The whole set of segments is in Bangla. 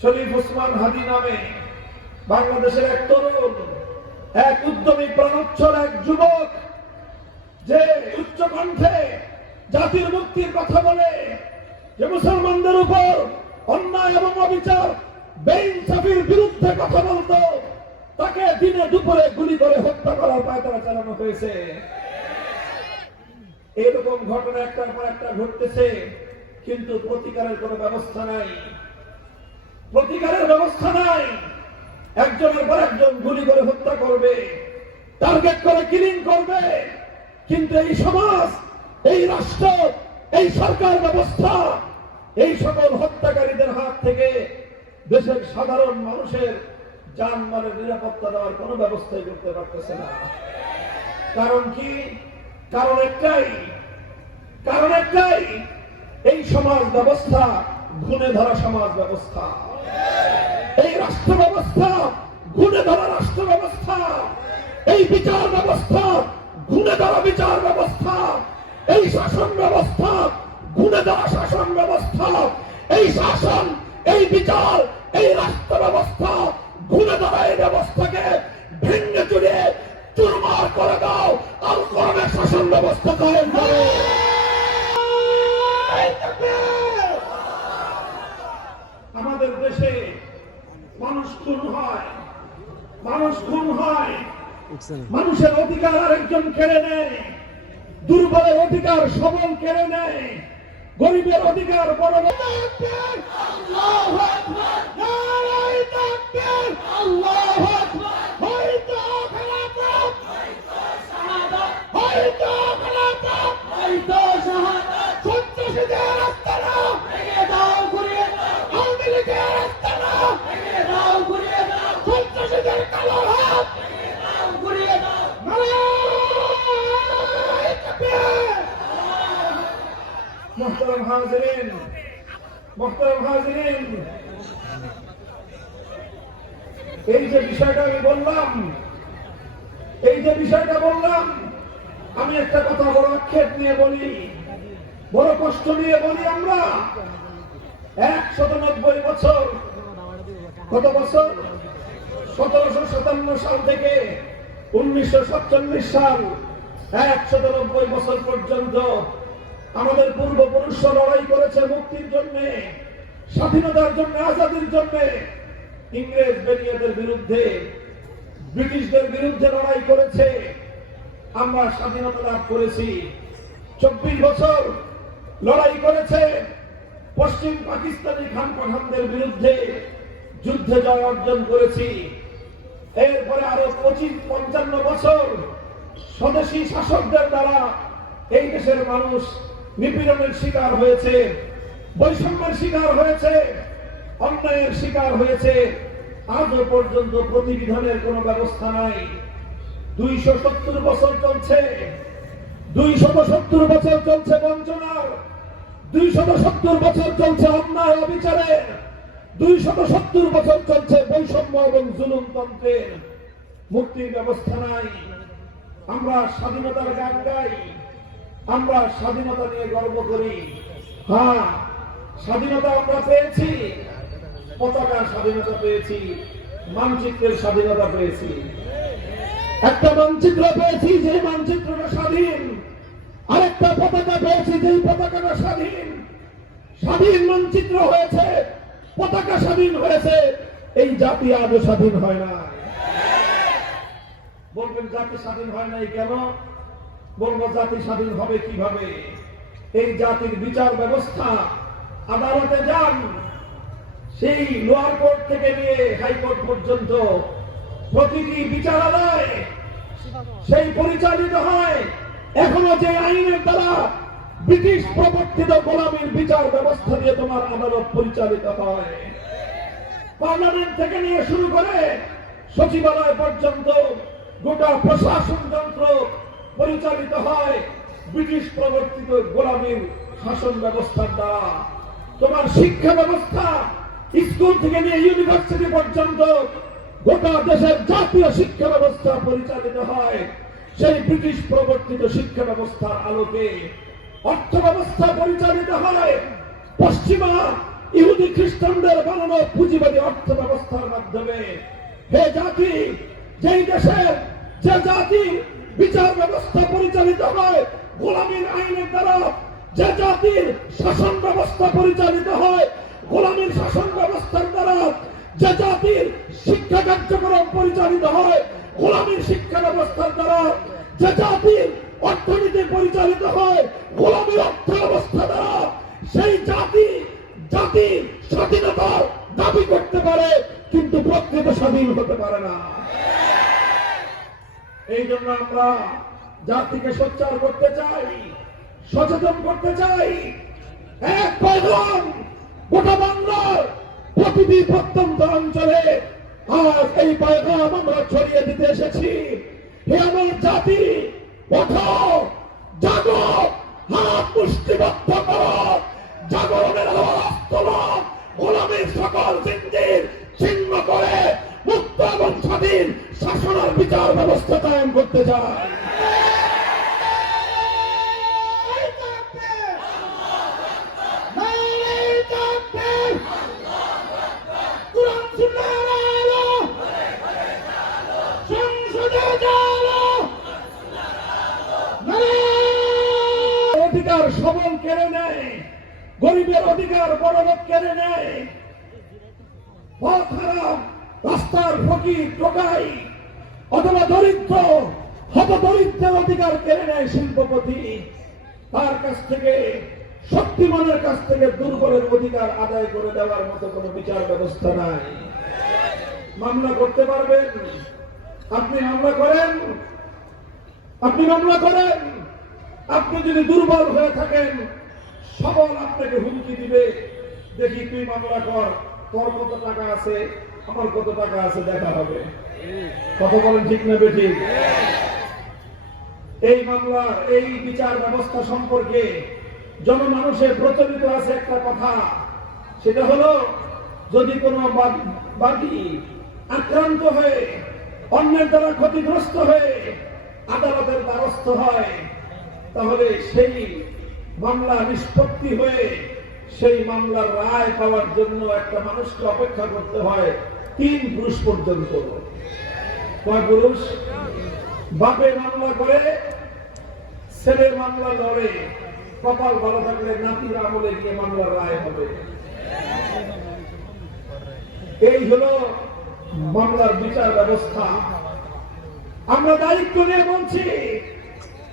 শরীফ ওসমান হাদি নামে বাংলাদেশের এক তরুণ, এক উদ্যমী প্রাণোচ্ছল এক যুবক, যে উচ্চ কণ্ঠে জাতির মুক্তির কথা বলে, যে মুসলমানদের উপর অন্যায় এবং অবিচার বেইনসাফির বিরুদ্ধে কথা বলতো, তাকে দিনে দুপুরে গুলি করে হত্যা করার পায়তারা চালানো হয়েছে। এরকম ঘটনা একটার পর একটা ঘটতেছে, কিন্তু প্রতিকারের কোনো ব্যবস্থা নাই। প্রতিকারের ব্যবস্থা নাই। একজনের পর একজন গুলি করে হত্যা করবে, টার্গেট করে কিলিং করবে, কিন্তু এই সমাজ, এই রাষ্ট্র, এই সরকার ব্যবস্থা এই সকল হত্যাকারীদের হাত থেকে দেশের সাধারণ মানুষের জানমালের নিরাপত্তা দেওয়ার কোনো ব্যবস্থাই করতে পারতেছে না। কারণ কি? কারণ একটাই, এই সমাজ ব্যবস্থা গুণে ধরা সমাজ ব্যবস্থা, এই রাষ্ট্র ব্যবস্থা গুণে ধরা রাষ্ট্র ব্যবস্থা, এই বিচার ব্যবস্থা গুণে ধরা বিচার ব্যবস্থা, এই শাসন ব্যবস্থা গুণে ধরা শাসন ব্যবস্থা, এই শাসন, এই বিচার, এই রাষ্ট্র ব্যবস্থা গুণে ধরা এই ব্যবস্থাকে ভেঙে চুরে চুরমার করে দাও, আর কোরআনের শাসন ব্যবস্থা কায়েম করো। আমাদের দেশে মানুষ খুন হয়, মানুষের অধিকার আরেকজন কেড়ে নেয়, দুর্বলের অধিকার সবল কেড়ে নেয়, গরিবের অধিকার বড় মোহতারাম হাজিরিন, এই যে বিষয়টা বললাম, আমি একটা কথা বড় আক্ষেপ নিয়ে বলি, বড় কষ্ট নিয়ে বলি। আমরা 190 বছর, কত বছর? 1757 সাল থেকে 1947 সাল, 190 বছর পর্যন্ত আমাদের পূর্বপুরুষরা লড়াই করেছে মুক্তির জন্য, স্বাধীনতার জন্য, আজাদির জন্য। ইংরেজ বেরিয়াদের বিরুদ্ধে, ব্রিটিশদের বিরুদ্ধে লড়াই করেছে, আমরা স্বাধীনতা লাভ করেছি। 24 বছর লড়াই করেছে পশ্চিম পাকিস্তানি খান পাঠানদের বিরুদ্ধে, যুদ্ধে জয় অর্জন করেছি। এরপরে আরো 55 বছর স্বদেশী শাসকদের দ্বারা এই দেশের মানুষ নিপীড়নের শিকার হয়েছে, বৈষম্যের শিকার হয়েছে, অন্যায়ের শিকার হয়েছে। আজও পর্যন্ত প্রতিবিধানের কোনো ব্যবস্থা নাই। 270 বছর চলছে, 270 বছর চলছে বঞ্চনার, 270 বছর চলছে অন্যায় অবিচারের, 270 বছর চলছে বৈষম্য এবং জুলুমতন্ত্রের। মুক্তির ব্যবস্থা নাই। আমরা স্বাধীনতার গান গাই, আমরা স্বাধীনতা নিয়ে গর্ব করি। হ্যাঁ, স্বাধীনতা আমরা পেয়েছি, পতাকার স্বাধীনতা পেয়েছি, মানচিত্রের স্বাধীনতা পেয়েছি। একটা মানচিত্র পেয়েছি, যে মানচিত্রটা স্বাধীন, আরেকটা পতাকা পেয়েছি, যে পতাকাটা স্বাধীন। স্বাধীন মানচিত্র হয়েছে, পতাকা স্বাধীন হয়েছে, এই জাতি আজও স্বাধীন হয় না। বলবেন জাতি স্বাধীন হয় নাই কেন? বলবো জাতি স্বাধীন হবে কিভাবে? এই জাতির বিচার ব্যবস্থা, আদালতে যান, সেই লোয়ার কোর্ট থেকে নিয়ে হাইকোর্ট পর্যন্ত প্রতিটি বিচারালয় সেই পরিচালিত হয় এখনো যে আইনের দ্বারা ব্রিটিশ প্রবর্তিত গোলামীর বিচার ব্যবস্থা দিয়ে তোমার আদালত পরিচালিত হয়। পার্লামেন্ট থেকে নিয়ে শুরু করে সচিবালয় পর্যন্ত গোটা প্রশাসন যন্ত্র পরিচালিত হয় ব্রিটিশ প্রবর্তিত গোলামীর শাসন ব্যবস্থার দ্বারা। তোমার শিক্ষা ব্যবস্থা, স্কুল থেকে নিয়ে ইউনিভার্সিটি পর্যন্ত গোটা দেশের জাতীয় শিক্ষা ব্যবস্থা পরিচালিত হয় সেই ব্রিটিশ প্রবর্তিত শিক্ষা ব্যবস্থার আলোকে। অর্থ ব্যবস্থা পরিচালিত হয় পশ্চিমা ইহুদি খ্রিস্টানদের বানানো পুঁজিবাদী অর্থ ব্যবস্থার মাধ্যমে। হে জাতি, যেই দেশের যে জাতির বিচার ব্যবস্থা পরিচালিত হয় গোলামীর আইনের দ্বারা, যে জাতির শাসন ব্যবস্থা পরিচালিত হয় গোলামীর শাসন ব্যবস্থার দ্বারা, যে জাতির শিক্ষা কার্যক্রম পরিচালিত হয় গোলামীর শিক্ষা ব্যবস্থার দ্বারা, যে জাতির অর্থনীতি পরিচালিত হয় গোলামীর অর্থ ব্যবস্থা দ্বারা, সেই জাতির স্বাধীনতার দাবি করতে পারে কিন্তু প্রকৃত স্বাধীন হতে পারে না। এই জন্য আমরা জাতিকে সোচ্চার করতে চাই, সচেতন করতে চাই। এক পয়গাম গোটা বাংলার প্রতিটি প্রত্যন্ত অঞ্চলে আজ এই পয়গাম আমরা ছড়িয়ে দিতে এসেছি। হে আমার জাতি, ওঠো, জাগো, হাত মুষ্টিবদ্ধ করো, জাগরণের আওয়াজ তোলো, গোলামীর সকল জিন্দির ছিন্ন করে মুক্ত এবং স্বাধীন শাসনের বিচার ব্যবস্থা কায়েম করতে চাই। অধিকার সবল কেড়ে নেয়, গরিবের অধিকার বড়লোক কেড়ে নেয়, পথ হারাম, রাস্তার ফকির টোকাই অথবা দরিদ্র হতদরিদ্রের অধিকার কেড়ে নেয় শিল্পপতি। তার কাছ থেকে, শক্তিমানের কাছ থেকে দুর্বলের অধিকার আদায় করে দেওয়ার মতো কোনো বিচার ব্যবস্থা নাই। মামলা করতে পারবেন, আপনি মামলা করেন, আপনি যদি দুর্বল হয়ে থাকেন সবল আপনাকে হুমকি দিবে, দেখি তুই মামলা কর, তোর কত টাকা আছে, আমার কত টাকা আছে, দেখা হবে। কত বলেন ঠিক না বেঠিক? এই মামলা, এই বিচার ব্যবস্থা সম্পর্কে জনমানুষের প্রচলিত আছে একটা কথা, সেটা হলো যদি কোনো বাদী আক্রান্ত হয়ে অন্যের দ্বারা ক্ষতিগ্রস্ত হয়ে আদালতের দ্বারস্থ হয়, তাহলে সেই মামলা নিষ্পত্তি হয়ে সেই মামলার রায় পাওয়ার জন্য একটা মানুষকে অপেক্ষা করতে হয় 3 পুরুষ পর্যন্ত। কয় পুরুষ? বাপে মামলা করে, ছেলে মামলা লড়ে, কপাল ভালো থাকলে নাতির আমলে গিয়ে মামলার রায় হবে। এই হলো মামলার বিচার ব্যবস্থা। আমরা দায়িত্ব নিয়ে বলছি,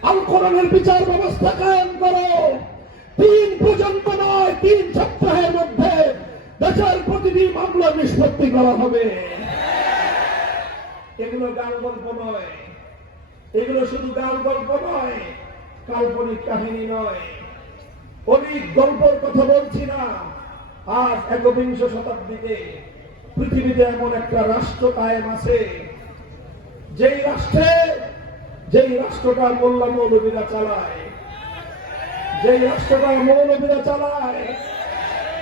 আল কোরআনের বিচার ব্যবস্থা কায়েম করো। 3 পর্যন্ত নয়, 3 সপ্তাহের মধ্যে দেশের প্রতিটি মামলা নিষ্পত্তি করা হবে। এগুলো গান গল্প নয়, এগুলো শুধু গান গল্প নয়, কাল্পনিক কাহিনী নয়, অনেক গল্পের কথা বলছি না। আজ একবিংশ শতাব্দীতে পৃথিবীতে এমন একটা রাষ্ট্র কায়েম আছে, যেই রাষ্ট্রটা মোল্লা মৌলবীরা চালায়,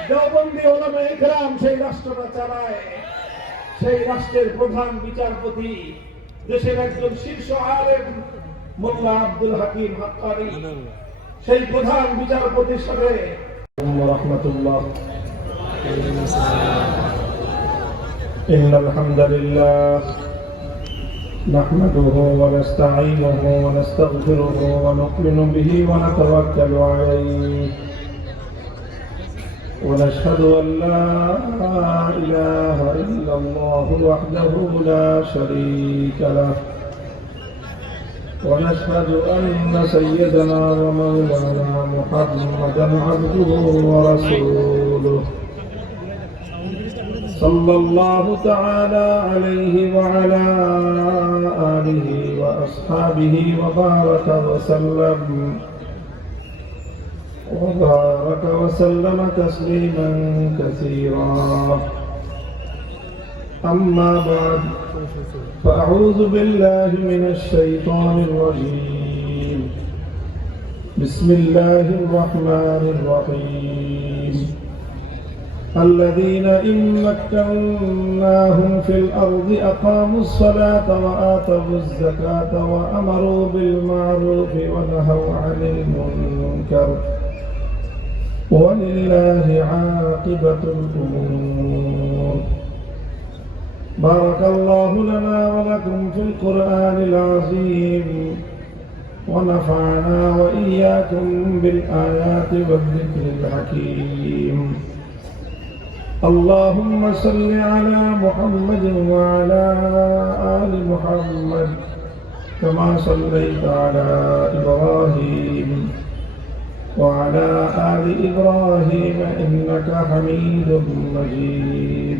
দেওবন্দি ওলামায়ে কেরাম সেই রাষ্ট্রটা চালায়। সেই রাষ্ট্রের প্রধান বিচারপতি দেশের একজন শীর্ষ আলেম মোল্লা আব্দুল হাকিম হাক্কানি, সেই প্রধান বিচারপতির সাথে রাহমাতুল্লাহ। ইন্নাল হামদুলিল্লাহ نحمده ونستعينه ونستغفره ونؤمن به ونتوكل عليه ونشهد أن لا إله إلا الله وحده لا شريك له ونشهد أن سيدنا ومولانا محمدا عبده ورسوله صلى الله تعالى عليه وعلى آله وأصحابه وبارك وسلم تسليما كثيرا. أما بعد، فأعوذ بالله من الشيطان الرجيم. بسم الله الرحمن الرحيم. الذين إن مكناهم في الأرض أقاموا الصلاة وآتوا الزكاة وأمروا بالمعروف ونهوا عن المنكر ولله عاقبة الأمور. بارك الله لنا ولكم في القرآن العظيم ونفعنا وإياكم بالآيات والذكر الحكيم. اللهم صل على محمد وعلى آل محمد كما صليت على إبراهيم وعلى آل إبراهيم إنك حميد مجيد.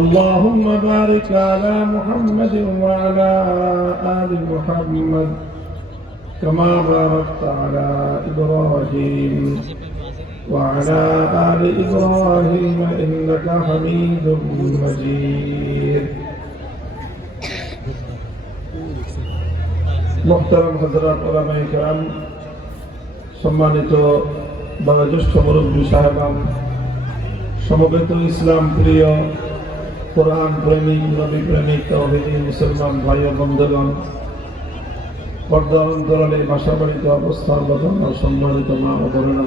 اللهم بارك على محمد وعلى آل محمد كما باركت على إبراهيم وعلى آل إبراهيم إنك حميد مجيد. محترم حضرات علماء کرام, সম্মানিত বয়োজ্যেষ্ঠ মুরব্বী সাহেবান, সমবেত ইসলাম প্রিয় কোরআন প্রেমিক নবী প্রেমিক তাওহীদি মুসলমান ভাই ও বন্ধুগণ, পর্দার অন্তরালে বাসাবাড়িতে অবস্থানরত সম্মানিত মা ও বোনেরা,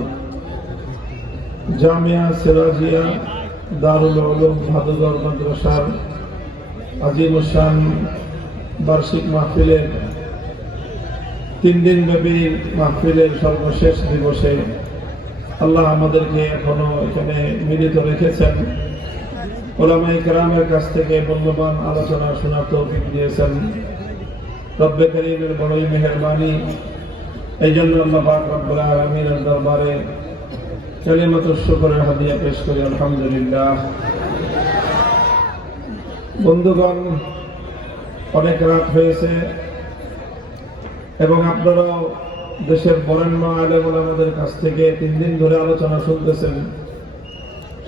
জামিয়া সিরাজিয়া দারুল উলুম ভাদুঘর মাদ্রাসার আজিমুশান বার্ষিক মাহফিলের 3 দিন ব্যাপী মাহফিলের সর্বশেষ দিবসে আল্লাহ আমাদেরকে এখনো এখানে মিলিত রেখেছেন। উলামায়ে কেরামের কাছ থেকে মূল্যবান আলোচনা শোনার তৌফিক দিয়েছেন। রব্বে করিমের বড়ই মেহেরবানি। এই জন্য আল্লাহ পাক রব্বুল আলামিনের দরবারে কালিমাতুশ শুকরের হাদিয়া পেশ করি আলহামদুলিল্লাহ। বন্ধুগণ, অনেক রাত হয়েছে এবং আপনারাও দেশের বরেণ্য আলেম ওলামাদের কাছ থেকে 3 দিন ধরে আলোচনা শুনতেছেন।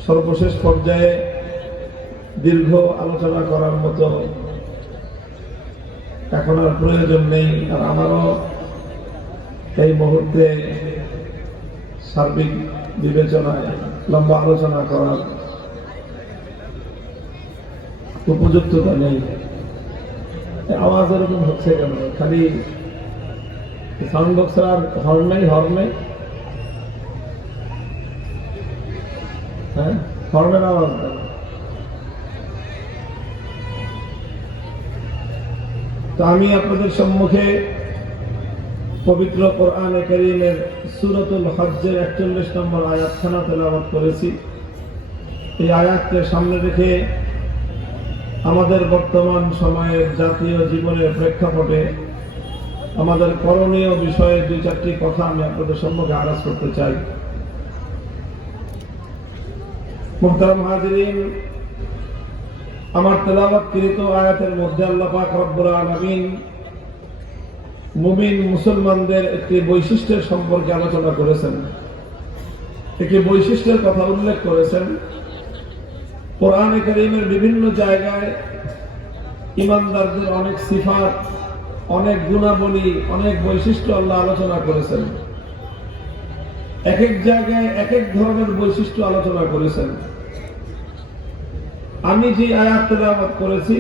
সর্বশেষ পর্যায়ে দীর্ঘ আলোচনা করার মতো এখন আর প্রয়োজন নেই, আর আমারও এই মুহূর্তে সার্বিক বিবেচনায় লম্বা আলোচনা করার উপযুক্ততা নেই। আওয়াজ এরকম হচ্ছে কেন? খালি সাউন্ড বক্সের আর হর্ন নেই, হ্যাঁ, হর্নের আওয়াজ দেয়। তো আমি আপনাদের সম্মুখে পবিত্র কোরআনে কারীমের সূরাতুল হজ্জের 41 নম্বর আয়াতখানা তেলাওয়াত করেছি। এই আয়াতকে সামনে রেখে আমাদের বর্তমান সময়ের জাতীয় জীবনের প্রেক্ষাপটে আমাদের করণীয় বিষয়ে 2-4টি কথা আমি আপনাদের সম্মুখে আরজ করতে চাই। মুহতারাম হাজিরিন, আমার তেলাওয়াতকৃত আয়াতের মধ্যে আল্লাহ পাক রব্বুল আলামিন মুমিন মুসলমানদের একটি বৈশিষ্ট্যের সম্পর্কে আলোচনা করেছেন, একটি বৈশিষ্ট্যের কথা উল্লেখ করেছেন। কোরআনে কারীমের বিভিন্ন জায়গায় ঈমানদারদের অনেক সিফাত, অনেক গুণাবলী, অনেক বৈশিষ্ট্য আল্লাহ আলোচনা করেছেন। এক এক জায়গায় এক এক ধরনের বৈশিষ্ট্য আলোচনা করেছেন। আমি যে আয়াত তেলাওয়াত করেছি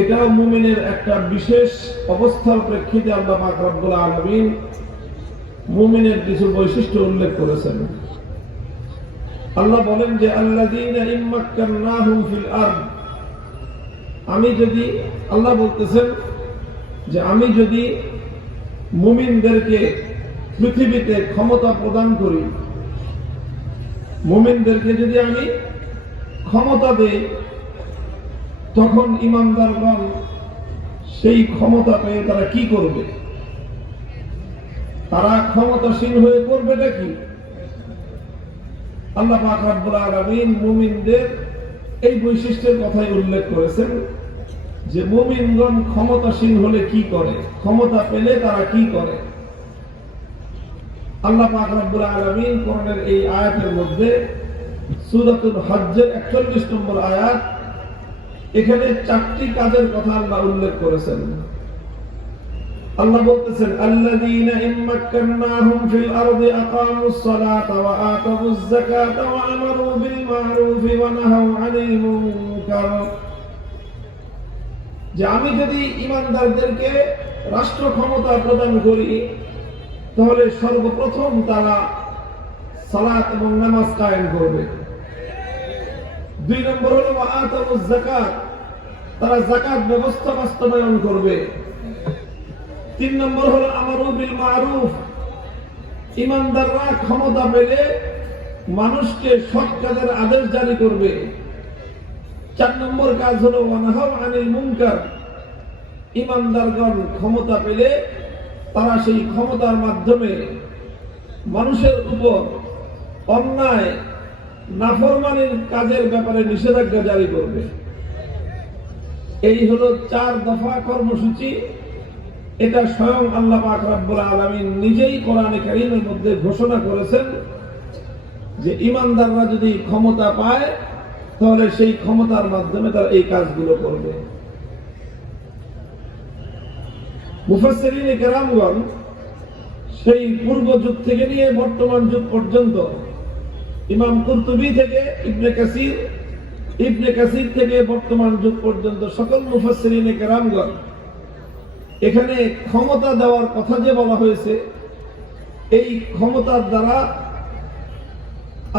এটাও মুমিনের একটা বিশেষ অবস্থার প্রেক্ষিতে আল্লাহ পাক রব্বুল আলামিন মুমিনের কিছু বৈশিষ্ট্য উল্লেখ করেছেন। আল্লাহ বলেন যে আল্লাযীনা ইম্মাক্কান্নাহুম ফিল আরদ, আমি যদি, আল্লাহ বলতেছেন যে আমি যদি মুমিনদেরকে পৃথিবীতে ক্ষমতা প্রদান করি, মুমিনদেরকে যদি আমি ক্ষমতা দেই, তখন ঈমানদারগণ সেই ক্ষমতা পেয়ে তারা কি করবে? তারা ক্ষমতাসীন হয়ে করবেটা কি? আল্লাহ পাক রব্বুল আলামিন মুমিনদের এই বৈশিষ্ট্যের কথাই উল্লেখ করেছেন যে মুমিনগণ ক্ষমতাসীন হলে কি করে, ক্ষমতা পেলে তারা কি করে। আল্লাহ পাক রব্বুল আলামিন কোরআনের এই আয়াতের মধ্যে সূরাতুল হজ্জের 41 নম্বর আয়াত, এখানে 4টি কাজের কথা আল্লাহ উল্লেখ করেছেন। আল্লাহ বলতেছেন আল্লাযীনা ইম্মাক্কান্নাহুম ফিল আরদি আকামুস সালাতা ওয়া আতাবুজ যাকাতা ওয়া আমারু বিল মা'রুফি ওয়া নাহাউ আনিল মুনকার। যে আমি যদি ঈমানদারদেরকে রাষ্ট্র ক্ষমতা প্রদান করি, তাহলে সর্বপ্রথম তারা সালাত এবং নামাজ কায়েম করবে। 2 নম্বর হলো আতাউজ যাকাত, তারা যাকাত ব্যবস্থা বাস্তবায়ন করবে। 3 নম্বর হলো আমারু বিল মারুফ, ইমানদাররা ক্ষমতা পেলে মানুষকে সৎ কাজের আদেশ জারি করবে। 4 নম্বর কাজ হলো ওয়ানহাউ আনিল মুনকার, ইমানদারগণ ক্ষমতা পেলে তারা সেই ক্ষমতার মাধ্যমে মানুষের উপর অন্যায় নাফরমানির কাজের ব্যাপারে নিষেধাজ্ঞা জারি করবে। এই হলো 4 দফা কর্মসূচি। এটা স্বয়ং আল্লাহ পাক রব্বুল আলামিন নিজেই কোরআনে কারীমের মধ্যে ঘোষণা করেছেন যে ইমানদাররা যদি ক্ষমতা পায় তাহলে সেই ক্ষমতার মাধ্যমে তারা এই কাজগুলো করবে। মুফাসসিরিনে কেরামগণ সেই পূর্ব যুগ থেকে নিয়ে বর্তমান যুগ পর্যন্ত, ইমাম কুরতুবী থেকে ইবনে কাসির থেকে বর্তমান যুগ পর্যন্ত সকল মুফাসসিরিনে কেরামগণ এখানে ক্ষমতা দেওয়ার কথা যে বলা হয়েছে, এই ক্ষমতার দ্বারা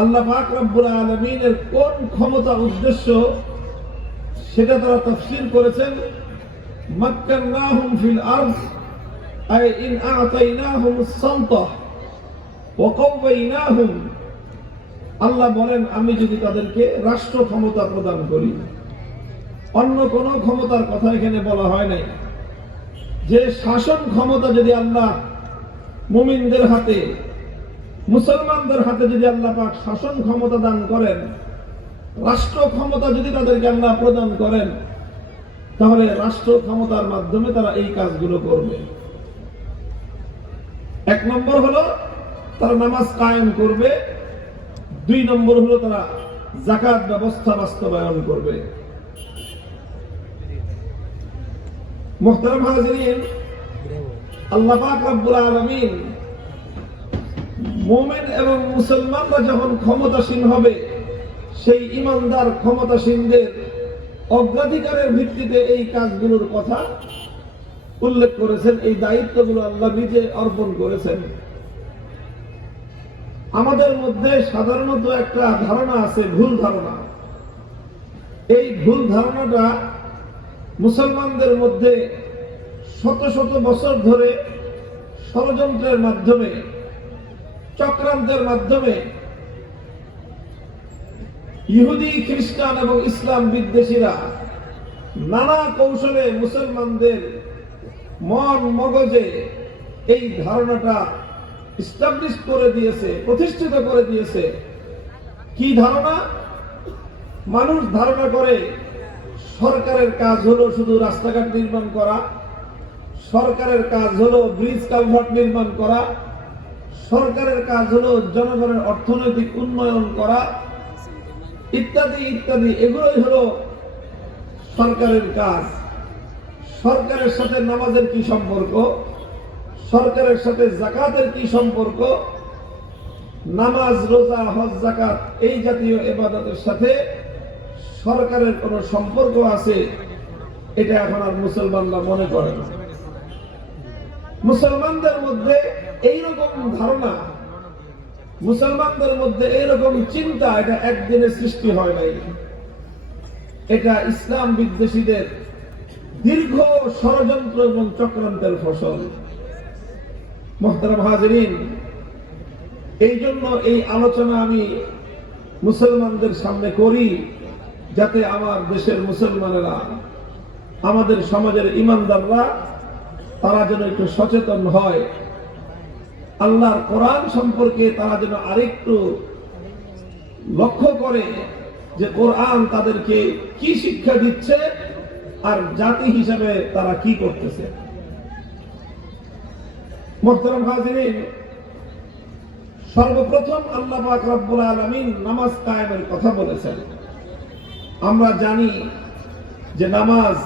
আল্লাহ পাক রব্বুল আলামিনের কোন ক্ষমতা উদ্দেশ্য সেটা তারা তাফসীর করেছেন। মাক্কান্নাহুম ফিল আরদ আই ইন আ'তাইনাহুমুস সালতাহ ওয়া কাওয়াইনাহুম, আল্লাহ বলেন আমি যদি তাদেরকে রাষ্ট্র ক্ষমতা প্রদান করি। অন্য কোন ক্ষমতার কথা এখানে বলা হয় নাই। যে শাসন ক্ষমতা যদি আল্লাহ মুমিনদের হাতে, মুসলমানদের হাতে যদি আল্লাহ পাক শাসন ক্ষমতা দান করেন, রাষ্ট্র ক্ষমতা যদি তাদেরকে আল্লাহ প্রদান করেন, তাহলে রাষ্ট্র ক্ষমতার মাধ্যমে তারা এই কাজগুলো করবে। 1 নম্বর হলো তারা নামাজ কায়েম করবে। 2 নম্বর হলো তারা যাকাত ব্যবস্থা বাস্তবায়ন করবে। মুহতারাম হাজিরিন, আল্লাহ পাক রব্বুল আলামিন মুমিন এবং মুসলমানরা যখন ক্ষমতাসীন হবে, সেই ইমানদার ক্ষমতাসীনদের অগ্রাধিকারের ভিত্তিতে এই কাজগুলোর কথা উল্লেখ করেছেন। এই দায়িত্বগুলো আল্লাহ নিজে অর্পণ করেছেন। আমাদের মধ্যে সাধারণত একটা ধারণা আছে, ভুল ধারণা। এই ভুল ধারণাটা মুসলমানদের মধ্যে শত শত বছর ধরে ষড়যন্ত্রের মাধ্যমে, চক্রান্তের মাধ্যমে ইহুদি, খ্রিস্টান এবং ইসলাম বিদ্বেষীরা নানা কৌশলে মুসলমানদের মন মগজে এই ধারণাটা এস্টাবলিশ করে দিয়েছে, প্রতিষ্ঠিত করে দিয়েছে। কি ধারণা? মানুষ ধারণা করে সরকারের কাজ হলো শুধু রাস্তাঘাট নির্মাণ করা, সরকারের কাজ হলো ব্রিজ কালভার্ট নির্মাণ করা, সরকারের কাজ হলো জনগণের অর্থনৈতিক উন্নয়ন করা, ইত্যাদি ইত্যাদি। এগুলোই হলো সরকারের কাজ। সরকারের সাথে নামাজের কি সম্পর্ক? সরকারের সাথে যাকাতের কি সম্পর্ক? নামাজ, রোজা, হজ, যাকাত এই জাতীয় ইবাদতের সাথে সরকারের কোন সম্পর্ক আছে, এটা এখন আর মুসলমানরা মনে করে না। মুসলমানদের মধ্যে এইরকম ধারণা, মুসলমানদের মধ্যে এইরকম চিন্তা, এটা একদিনে সৃষ্টি হয় নাই। এটা ইসলাম বিদ্বেষীদের দীর্ঘ ষড়যন্ত্র এবং চক্রান্তের ফসল। মুহতারাম হাজিরিন, এই জন্য এই আলোচনা আমি মুসলমানদের সামনে করি, যাতে আমার দেশের মুসলমানেরা, আমাদের সমাজের ইমানদাররা, তারা যেন একটু সচেতন হয়। আল্লাহর কোরআন সম্পর্কে তারা যেন আরেকটু লক্ষ্য করে যে কোরআন তাদেরকে কি শিক্ষা দিচ্ছে আর জাতি হিসেবে তারা কি করতেছে। মুহতারাম হাজিরিন, সর্বপ্রথম আল্লাহ পাক রব্বুল আলামিন নামাজ কায়েমের কথা বলেছেন। আমরা জানি যে নামাজ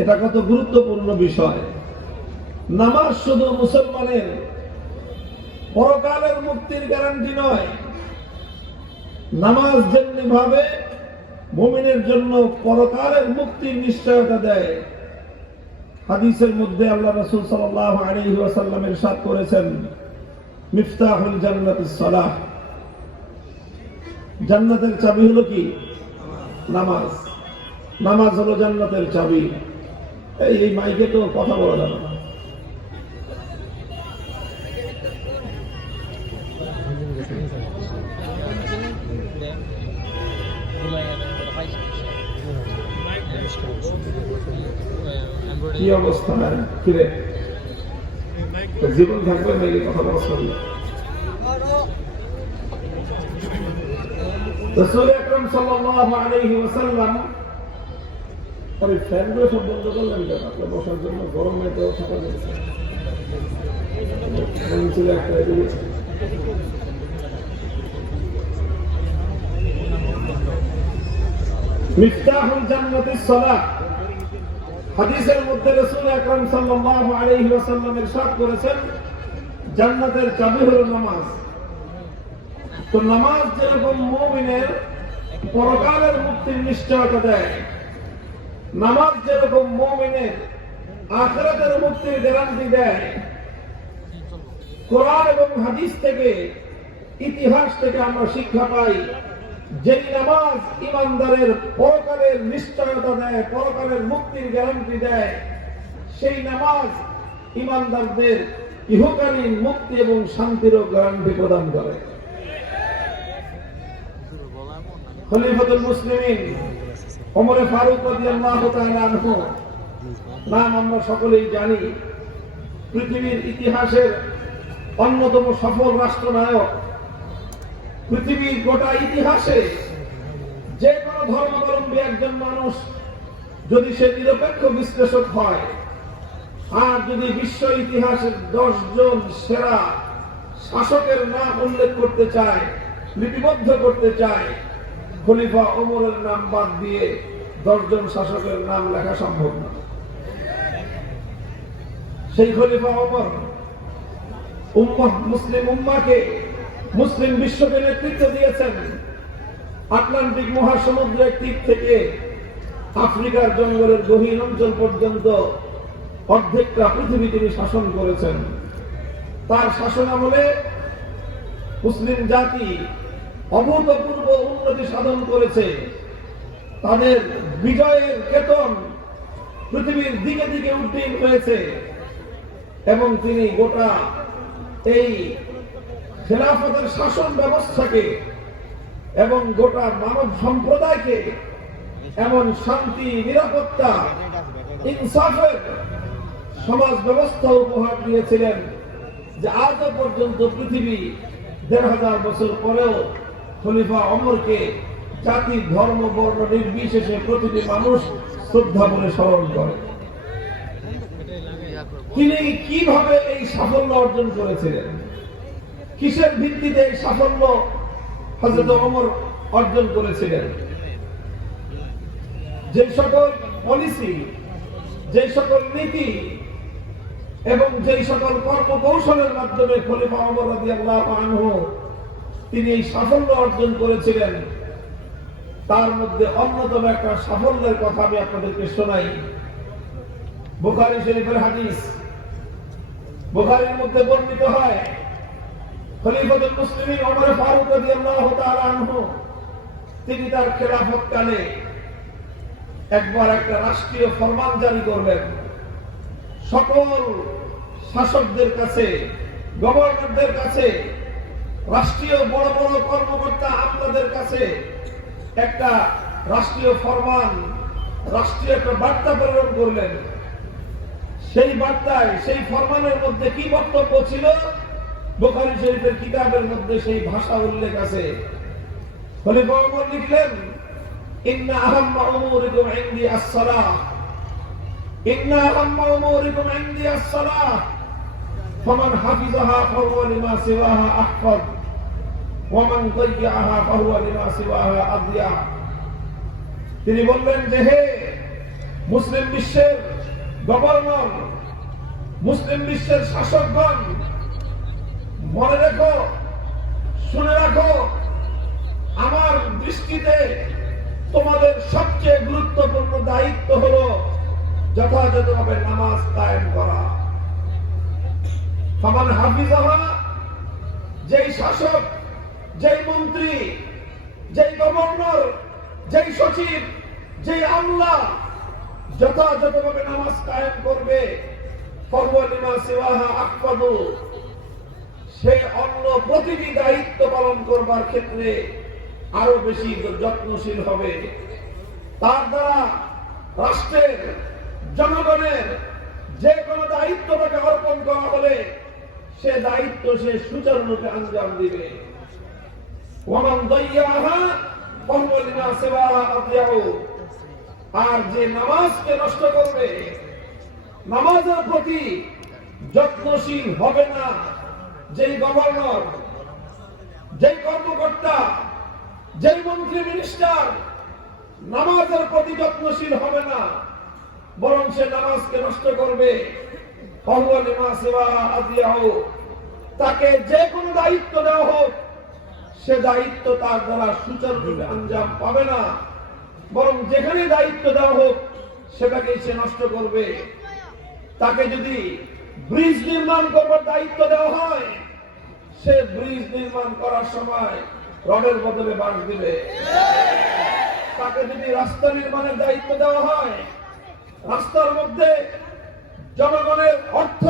এটা কত গুরুত্বপূর্ণ বিষয়। নামাজ শুধু মুসলমানের পরকালের মুক্তির গ্যারান্টি নয়, নামাজ যেমনি ভাবে মুমিনের জন্য পরকালের মুক্তির নিশ্চয়তা দেয়, হাদিসের মধ্যে আল্লাহ রাসূল সাল্লাল্লাহু আলাইহি ওয়াসাল্লাম ইরশাদ করেছেন, মিফতাহুল জান্নাতিস সালাহ, জান্নাতের চাবি হলো কি? নামাজ। নামাজ হলো জান্নাতের চাবি। এই মাইকে তো কথা বলা যাবে না। কি অবস্থা? কিরে জীবন থাকবে মেয়ে কথা বলা চলবে। রাসূল আকরাম সাল্লাল্লাহু আলাইহি ওয়াসাল্লাম আরে ফ্যানগুলো সব বন্ধ করলেন কেন? আপনি বসার জন্য গরমে তো থাকা যাচ্ছে। মিফতাহুল জান্নাতিস সালাহ, হাদিসের মধ্যে রাসূল আকরাম সাল্লাল্লাহু আলাইহি ওয়াসাল্লাম ইরশাদ করেছেন, জান্নাতের চাবি হলো নামাজ। তো নামাজ যেরকম মুমিনের পরকালের মুক্তির নিশ্চয়তা দেয়, নামাজ যেরকম মুমিনের আখিরাতের মুক্তির গ্যারান্টি দেয়, কোরআন এবং হাদিস থেকে, ইতিহাস থেকে আমরা শিক্ষা পাই, যে নামাজ ইমানদারের পরকালের নিশ্চয়তা দেয়, পরকালের মুক্তির গ্যারান্টি দেয়, সেই নামাজ ইমানদারদের ইহকালীন মুক্তি এবং শান্তিরও গ্যারান্টি প্রদান করে। খলিফাতুল মুসলিমিন ওমর ফারুক রাদিয়াল্লাহু তাআলা আনহু নাম আমরা সকলেই জানি। পৃথিবীর ইতিহাসের অন্যতম সফল রাষ্ট্রনায়ক। পৃথিবীর গোটা ইতিহাসে যে কোনো ধর্মাবলম্বী একজন মানুষ যদি সে নিরপেক্ষ বিশ্লেষক হয়, আর যদি বিশ্ব ইতিহাসের 10 জন সেরা শাসকের নাম উল্লেখ করতে চায়, লিপিবদ্ধ করতে চায়, খলিফা ওমরের নাম বাদ দিয়ে 10 জন শাসকের নাম লেখা সম্ভব না। সেই খলিফা ওমর মুসলিম উম্মাহকে, মুসলিম বিশ্বকে নেতৃত্ব দিয়েছেন। আটলান্টিক মহাসমুদ্রের তীর থেকে আফ্রিকার জঙ্গলের গহীন অঞ্চল পর্যন্ত অর্ধেকটা পৃথিবী তিনি শাসন করেছেন। তার শাসনামলে মুসলিম জাতি অভূতপূর্ব উন্নতি সাধন করেছে। তাদের বিজয়ের কেতন পৃথিবীর দিকে দিকে উড্ডীন হয়েছে এবং তিনি গোটা এই খেলাফতের শাসন ব্যবস্থাকে এবং গোটা মানব সম্প্রদায়কে এমন শান্তি, নিরাপত্তা, ইনসাফের সমাজ ব্যবস্থা উপহার দিয়েছিলেন যে আজও পর্যন্ত পৃথিবী ১৫০০ বছর পরেও খলিফা ওমরকে জাতি, ধর্ম, বর্ণ নির্বিশেষে প্রতিটি মানুষ শ্রদ্ধা বলে স্মরণ করে। তিনি কিভাবে এই সাফল্য অর্জন করেছিলেন? কিসের ভিত্তিতে এই সাফল্য হযরত ওমর অর্জন করেছিলেন? যে সকল পলিসি, যে সকল নীতি এবং যে সকল কর্মকৌশলের মাধ্যমে খলিফা ওমর রাদিয়াল্লাহু আনহু তিনি এই সাফল্য অর্জন করেছিলেন, তার মধ্যে অন্যতম একটা সাফল্যের কথা আমি আপনাদেরকে শোনাই। বুখারী শরীফের হাদিস। বুখারীর মধ্যে বর্ণিত হয়, খলিফাতুল মুসলিমিন ওমর ফারুক রাদিয়াল্লাহু তাআলা আনহু তিনি তার খেলাফত কালে একবার একটা রাষ্ট্রীয় ফরমান জারি করলেন। সকল শাসকদের কাছে, গভর্নরদের কাছে, রাষ্ট্রীয় বড় বড় কর্মকর্তা আপনাদের কাছে একটা রাষ্ট্রীয় ফরমান, রাষ্ট্রীয় একটা বার্তা প্রেরণ করলেন। সেই বার্তায়, সেই ফরমানের মধ্যে কি বক্তব্য ছিল? বুখারী শরীফের কিতাবের মধ্যে সেই ভাষা উল্লেখ আছে। খলিফা ওমর লিখলেন, ইন্না আহাম্মা উমুরিকুম ইনদি আস-সালাহ, ইন্না আহাম্মা উমুরিকুম ইনদি আস-সালাহ, ফামান হাফিজাহা ফাহুয়া লিমা সিওয়াহা আহফাজ, ওয়া মান দাইয়াহা ফাহুয়া লিমা সিওয়াহা আদিয়া। তিনি বললেন যে, হে মুসলিম বিশ্বের গভর্নর, মুসলিম বিশ্বের শাসকগণ, মনে রেখো, শুনে রাখো, আমার দৃষ্টিতে তোমাদের সবচেয়ে গুরুত্বপূর্ণ দায়িত্ব হলো যথাযথভাবে নামাজ কায়েম করা। ফামান হাফিজাহা, যেই শাসক, যেই মন্ত্রী, যেই গভর্নর, যেই সচিব, যেই আমলা যথাযথভাবে নামাজ কায়েম করবে, ফাহুয়া লিমা সিওয়াহা আকফাদু, সে অন্য প্রতিটি দায়িত্ব পালন করবার ক্ষেত্রে আরো বেশি যত্নশীল হবে। তার দ্বারা রাষ্ট্রের, জনগণের যে কোনো দায়িত্ব তাকে অর্পণ করা হলে সে দায়িত্ব সে সুচারুরূপে আঞ্জাম দিবে। ওয়ামান দাইয়াহা ফাহুয়া লিমা সিওয়াহা আদিয়াউ, আর যে নামাজকে নষ্ট করবে, নামাজের প্রতি যত্নশীল হবে না, যেই গভর্নর, যেই কর্মকর্তা, যেই মন্ত্রী মিনিস্টার নামাজের প্রতি যত্নশীল হবে না, বরং সে নামাজকে নষ্ট করবে, ফাহুয়া লিমা সিওয়াহা আদিয়াউ, তাকে যে কোনো দায়িত্ব দেওয়া হোক সে দায়িত্ব তার দ্বারা সুচারুরূপে আঞ্জাম পাবে না, বরং যেখানে দায়িত্ব দেওয়া হোক সেটাকে সে নষ্ট করবে। তাকে যদি ব্রিজ নির্মাণ করবার দায়িত্ব দেওয়া হয়, সে ব্রিজ নির্মাণ করার সময় রডের বদলে বাঁশ দিবে। তাকে যদি রাস্তা নির্মাণের দায়িত্ব দেওয়া হয়, রাস্তার মধ্যে জনগণের অর্থ,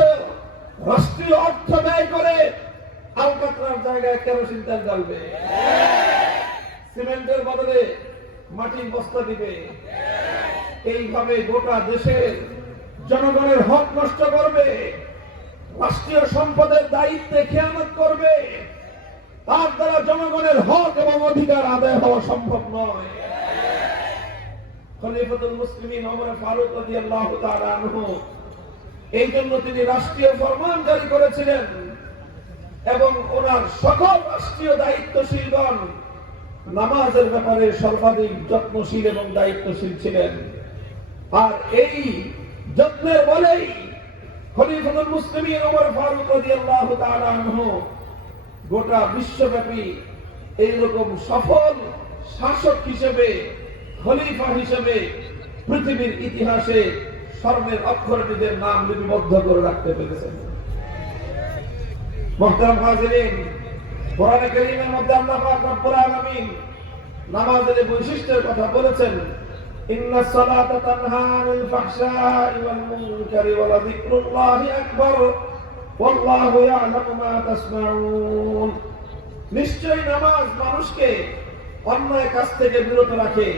রাষ্ট্রীয় অর্থ ব্যয় করে আলকাতরার জায়গায় কেরোসিন তেল ঢালবে, সিমেন্টের বদলে মাটির বস্তা দিবে। এইভাবে গোটা দেশের জনগণের হক নষ্ট করবে, রাষ্ট্রীয় সম্পদের দায়িত্বে খেয়ানত করবে, তার দ্বারা জনগণের হক এবং অধিকার আদায় হওয়া সম্ভব নয়। খলিফাতুল মুসলিমিন ওমর ফারুক রাদিয়াল্লাহু তাআলা আনহু এই জন্য তিনি রাষ্ট্রীয় ফরমান জারি করেছিলেন এবং ওনার সকল রাষ্ট্রীয় দায়িত্বশীলগণ নামাজের ব্যাপারে সর্বাধিক যত্নশীল এবং দায়িত্বশীল ছিলেন। আর এই যত্নের বলেই খলিফাতুল মুসলিমিন ওমর ফারুক রাদিয়াল্লাহু তাআলা আনহু গোটা বিশ্বব্যাপী এইরকম সফল শাসক হিসেবে, খলিফা হিসেবে পৃথিবীর ইতিহাসে স্বর্ণের অক্ষরটিদের নাম লিপিবদ্ধ করে রাখতে পেরেছেন। মুহতারাম হাজিরিন, কোরআনে কারীমের মধ্যে আল্লাহ পাক রব্বুল আলামিন নামাজের বৈশিষ্ট্যের কথা বলেছেন। ইন্নাস সালাতা তানহা আনিল ফাহশাই ওয়াল মুনকারি ওয়া লাযিকরুল্লাহি আকবার ওয়াল্লাহু ইয়ালামু মা তাসমাউন। নিশ্চয়ই নামাজ মানুষকে অন্যায় কাজ থেকে বিরত রাখে,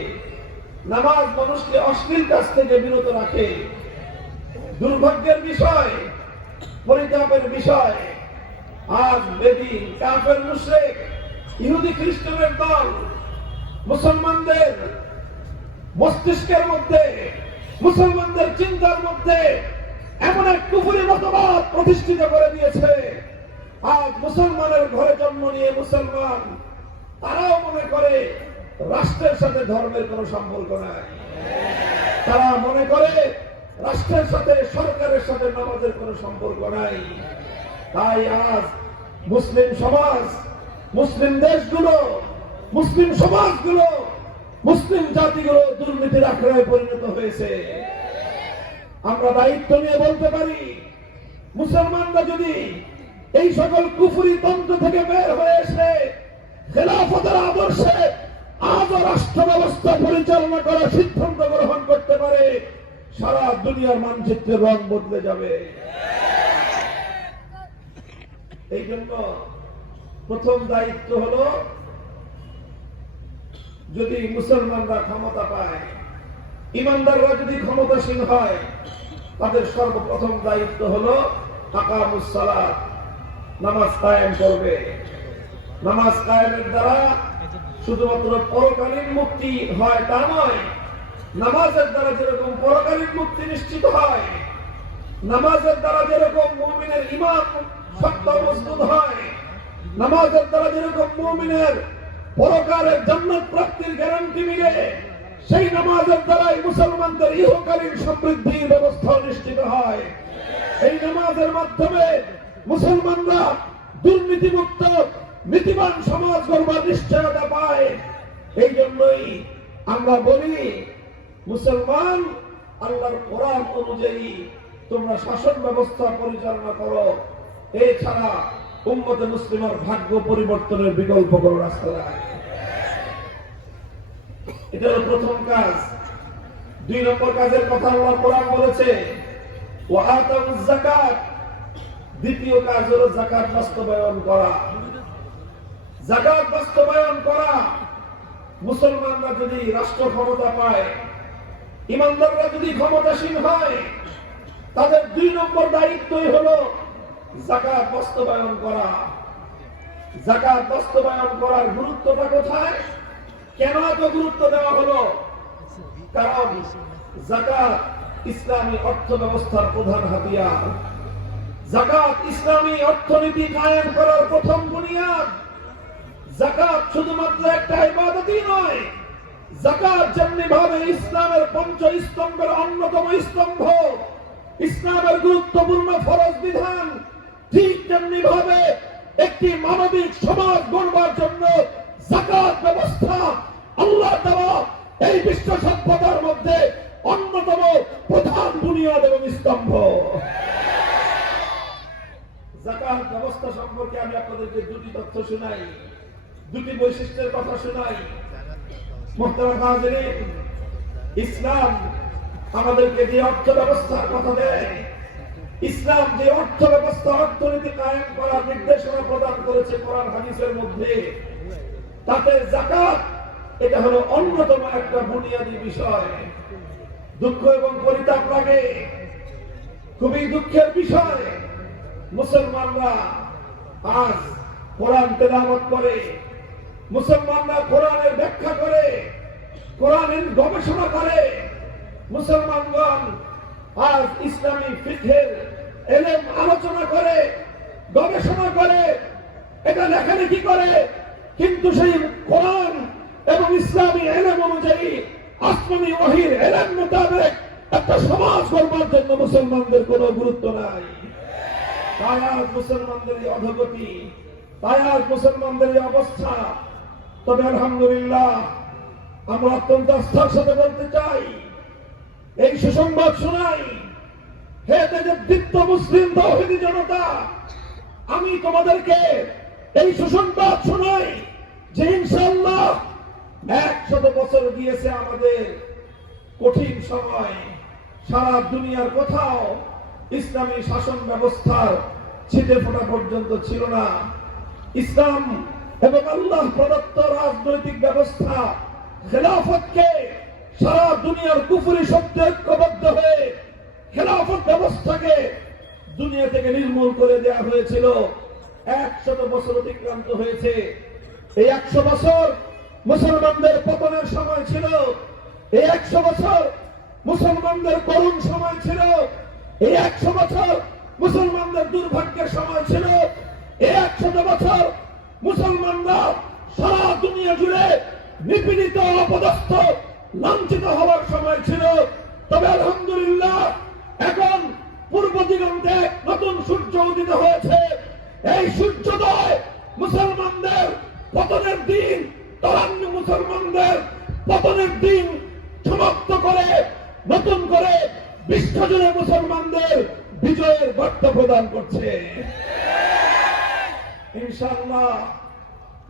নামাজ মানুষকে অশ্লীল কাজ থেকে বিরত রাখে। দুর্ভাগ্যের বিষয়, পরিতাপের বিষয়, আজ বেদিন, কাফের, মুশরিক, ইহুদি খ্রিস্টানের দল মুসলমানদের মস্তিষ্কের মধ্যে, মুসলমানদের চিন্তার মধ্যে এমন এক কুফরি মতবাদ প্রতিষ্ঠিত করে দিয়েছে। আজ মুসলমানের ঘরে জন্ম নিয়ে মুসলমান তারাও মনে করে রাষ্ট্রের সাথে ধর্মের কোনো সম্পর্ক নাই। তারা মনে করে রাষ্ট্রের সাথে, সরকারের সাথে নামাজের কোনো সম্পর্ক নাই। তাই আজ মুসলিম সমাজ, মুসলিম দেশগুলো, মুসলিম সমাজগুলো, মুসলিম জাতিগুলো দুর্নীতির আখড়ায় পরিণত হয়েছে। আমরা দায়িত্ব নিয়ে বলতে পারি, মুসলমানরা যদি এই সকল কুফরি তন্ত্র থেকে বের হয়ে এসে খেলাফতের আদর্শে আজও রাষ্ট্র ব্যবস্থা পরিচালনা করার সিদ্ধান্ত গ্রহণ করতে পারে, সারা দুনিয়ার মানচিত্রের রং বদলে যাবে। এই জন্য প্রথম দায়িত্ব হলো, যদি মুসলমানরা ক্ষমতা পায়, ইমানদাররা যদি ক্ষমতাসীন হয়, তাদের সর্বপ্রথম দায়িত্ব হলো আকামুস সালাত, নামাজ কায়েম করবে। নামাজ কায়েমের দ্বারা শুধুমাত্র পরকালীন মুক্তি হয় তা নয়, নামাজের দ্বারা যেরকম পরকালীন মুক্তি নিশ্চিত হয়, নামাজের দ্বারা যেরকম মুমিনের ঈমান শক্ত মজবুত হয়, নামাজের দ্বারা যেরকম মুমিনের পরকালের জান্নাত প্রাপ্তির গ্যারান্টি মিলে, সেই নামাজের দ্বারাই মুসলমানদের ইহকালীন সমৃদ্ধির ব্যবস্থা নিশ্চিত হয়। এই নামাজের মাধ্যমে মুসলমানরা দুর্নীতিমুক্ত নীতিবান সমাজ গড়বার নিশ্চয়তা পায়। এই জন্যই আমরা বলি, মুসলমান আল্লাহর কোরআন অনুযায়ী তোমরা শাসন ব্যবস্থা পরিচালনা করো। এছাড়া উম্মতে মুসলিমের ভাগ্য পরিবর্তনের বিকল্প কোনো রাস্তা নাই। এটা হলো প্রথম কাজ। 2 নম্বর কাজের কথা আল্লাহ কোরআন বলেছে, ওয়া আতাউজ যাকাত। দ্বিতীয় কাজ হলো যাকাত বাস্তবায়ন করা। যাকাত বাস্তবায়ন করা। মুসলমানরা যদি রাষ্ট্র ক্ষমতা পায়, ইমানদাররা যদি ক্ষমতাসীন হয়, তাদের 2 নম্বর দায়িত্বই হলো যাকাত বাস্তবায়ন করা। যাকাত বাস্তবায়ন করার গুরুত্বটা কোথায়? কেন এত গুরুত্ব দেওয়া হলো? কারণ যাকাত ইসলামী অর্থ ব্যবস্থার প্রধান হাতিয়ার। যাকাত ইসলামী অর্থনীতি কায়েম করার প্রথম বুনিয়াদ। যাকাত শুধুমাত্র একটা ইবাদতই নয়, যাকাত যেমনি ভাবে ইসলামের পঞ্চ স্তম্ভের অন্যতম স্তম্ভ, ইসলামের গুরুত্বপূর্ণ ফরজ বিধান, ঠিক তেমনি ভাবে একটি মানবিক সমাজ গড়বার জন্য যাকাত ব্যবস্থা আল্লাহ দেওয়া এই বিশ্ব সভ্যতার মধ্যে অন্যতম প্রধান বুনিয়াদ এবং স্তম্ভ। যাকাত ব্যবস্থা সম্পর্কে আমি আপনাদেরকে 2টি তথ্য শোনাই, 2টি বৈশিষ্ট্যের কথা শোনাই। মুহতারাম হাজিরিন, ইসলাম আমাদেরকে যে অর্থ ব্যবস্থার কথা দেয়, ইসলাম যে অর্থ ব্যবস্থা অর্থনীতি কায়েম করার নির্দেশনা প্রদান করেছে কোরআন হাদিসের মধ্যে, তাতে যাকাত এটা হলো অন্যতম একটা বুনিয়াদী বিষয়। দুঃখ এবং পরিতাপ লাগে, খুবই দুঃখের বিষয়, মুসলমানরা আজ কোরআন তেলাওয়াত করে, মুসলমানরা কোরআনের ব্যাখ্যা করে, কোরআনের গবেষণা করে, মুসলমানগণ আজ ইসলামী ফিকহের ইলম আলোচনা করে, গবেষণা করে, এটা লেখালেখি করে, কিন্তু সেই কোরআন এবং ইসলামী ইলম অনুযায়ী আসমানী ওহীর ইলম মোতাবেক একটা সমাজ গড়বার জন্য মুসলমানদের কোনো গুরুত্ব নাই। তাই আজ মুসলমানদের এই অধোগতি, তাই আজ মুসলমানদের এই অবস্থা। তবে আলহামদুলিল্লাহ, আমরা অত্যন্ত আস্থার সাথে বলতে চাই, এই সুসংবাদ শোনাই, হে দেশের দীপ্ত মুসলিম তাওহীদি জনতা, আমি তোমাদেরকে এই সুসংবাদ শোনাই যে ইনশাআল্লাহ 100 বছর গিয়েছে আমাদের কঠিন সময়। সারা দুনিয়ার কোথাও ইসলামী শাসন ব্যবস্থার ছিটে ফোটা পর্যন্ত ছিল না। ইসলাম এবং আল্লাহ প্রদত্ত রাজনৈতিক ব্যবস্থা খেলাফতকে সারা দুনিয়ার কুফরি শব্দে ঐক্যবদ্ধ হয়ে খেলাফত ব্যবস্থাকে দুনিয়া থেকে নির্মূল করে দেওয়া হয়েছিল। 100 বছর অতিক্রান্ত হয়েছে। এই 100 বছর মুসলমানদের পতনের সময় ছিল, এই 100 বছর মুসলমানদের করুণ সময় ছিল, এই 100 বছর মুসলমানদের দুর্ভাগ্যের সময় ছিল, এই 100 বছর মুসলমানরা সারা দুনিয়া জুড়ে নিপীড়িত, অপদস্থ, লাঞ্ছিত হওয়ার সময় ছিল। তবে আলহামদুলিল্লাহ, এখন পূর্ব দিগন্তে নতুন সূর্য উদিত হয়েছে। এই সূর্যোদয় মুসলমানদের পতনের দিন, তরান্য মুসলমানদের পতনের দিন সমাপ্ত করে নতুন করে বিশ্বজুড়ে মুসলমানদের বিজয়ের বার্তা প্রদান করছে। ইনশাআল্লাহ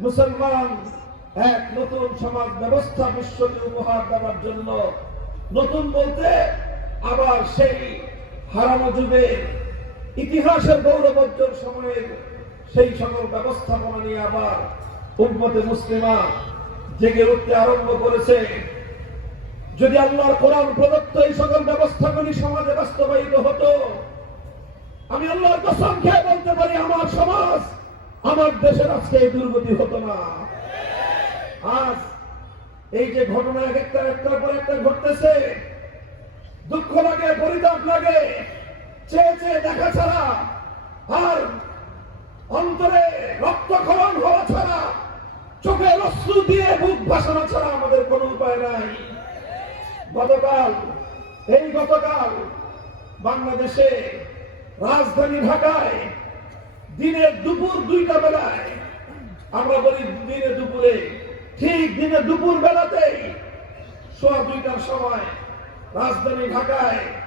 মুসলমান এক নতুন সমাজ ব্যবস্থা বিশ্বকে উপহার দেওয়ার জন্য, নতুন বলতে আবার সেই হারানো যুগের ইতিহাসের গৌরবোজ্জ্বল সময়ের সেই সকল ব্যবস্থাপনা নিয়ে আবার উম্মতে মুসলিমা জেগে উঠতে আরম্ভ করেছে। যদি আল্লাহর কোরআন প্রদত্ত এই সকল ব্যবস্থাগুলি সমাজে বাস্তবায়িত হতো, আমি আল্লাহর কসম খেয়ে বলতে পারি, আমার সমাজ, আমার দেশের আজকে এই দুর্গতি হতো না। আজ এই যে ঘটনা একটার পর একটা ঘটতেছে, দুঃখ লাগে, পরিতাপ লাগে, চেয়ে চেয়ে দেখা ছাড়া আর অন্তরে রক্তক্ষরণ হওয়া ছাড়া, চোখে অশ্রু দিয়ে বুক ভাসানো ছাড়া আমাদের কোনো উপায় নাই। গতকাল বাংলাদেশে রাজধানী ঢাকায় দিনের দুপুর 2টা বেলায়, আমরা বলি দিনে দুপুরে, ঠিক দিনে দুপুর বেলাতেই 2:15টার সময় রাজধানী ঢাকায়